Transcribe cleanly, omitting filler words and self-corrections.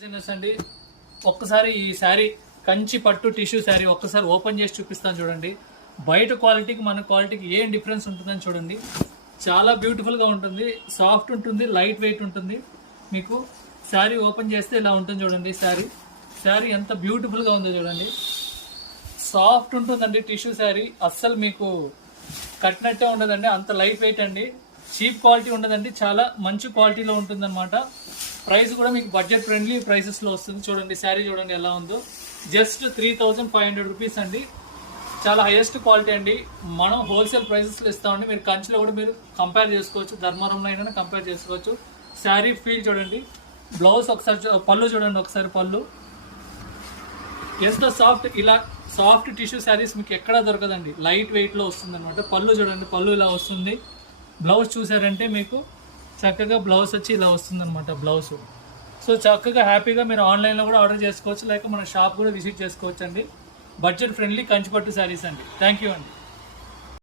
అండి ఒక్కసారి ఈ శారీ కంచి పట్టు టిష్యూ శారీ ఒక్కసారి ఓపెన్ చేసి చూపిస్తాను చూడండి. బయట క్వాలిటీకి మన క్వాలిటీకి ఏం డిఫరెన్స్ ఉంటుందని చూడండి. చాలా బ్యూటిఫుల్గా ఉంటుంది, సాఫ్ట్ ఉంటుంది, లైట్ వెయిట్ ఉంటుంది. మీకు శారీ ఓపెన్ చేస్తే ఇలా ఉంటుంది చూడండి. శారీ ఎంత బ్యూటిఫుల్గా ఉందో చూడండి. సాఫ్ట్ ఉంటుందండి టిష్యూ శారీ, అస్సలు మీకు కట్టినట్టే ఉండదండి, అంత లైట్ వెయిట్ అండి. చీప్ క్వాలిటీ ఉండదండి, చాలా మంచి క్వాలిటీలో ఉంటుందన్నమాట. ప్రైస్ కూడా మీకు బడ్జెట్ ఫ్రెండ్లీ ప్రైసెస్లో వస్తుంది. చూడండి శారీ చూడండి ఎలా ఉందో. జస్ట్ 3500 రూపీస్ అండి. చాలా హైయెస్ట్ క్వాలిటీ అండి. మనం హోల్సేల్ ప్రైసెస్లో ఇస్తామండి. మీరు కంచిలో కూడా మీరు కంపేర్ చేసుకోవచ్చు, ధర్మవరంలో అయినా కంపేర్ చేసుకోవచ్చు. శారీ ఫీల్ చూడండి. బ్లౌజ్ ఒకసారి పళ్ళు చూడండి, ఒకసారి పళ్ళు ఎంత సాఫ్ట్. ఇలా సాఫ్ట్ టిష్యూ శారీస్ మీకు ఎక్కడా దొరకదండి, లైట్ వెయిట్లో వస్తుంది అనమాట. పళ్ళు చూడండి, పళ్ళు ఇలా వస్తుంది. బ్లౌజ్ చూసారంటే మీకు చక్కగా బ్లౌజ్ వచ్చి ఇలా వస్తుంది అనమాట బ్లౌజ్. సో చక్కగా హ్యాపీగా మీరు ఆన్లైన్లో కూడా ఆర్డర్ చేసుకోవచ్చు, లేక మన షాప్ కూడా విజిట్ చేసుకోవచ్చు అండి. బడ్జెట్ ఫ్రెండ్లీ కంచిపట్టు శారీస్ అండి. థ్యాంక్ యూ అండి.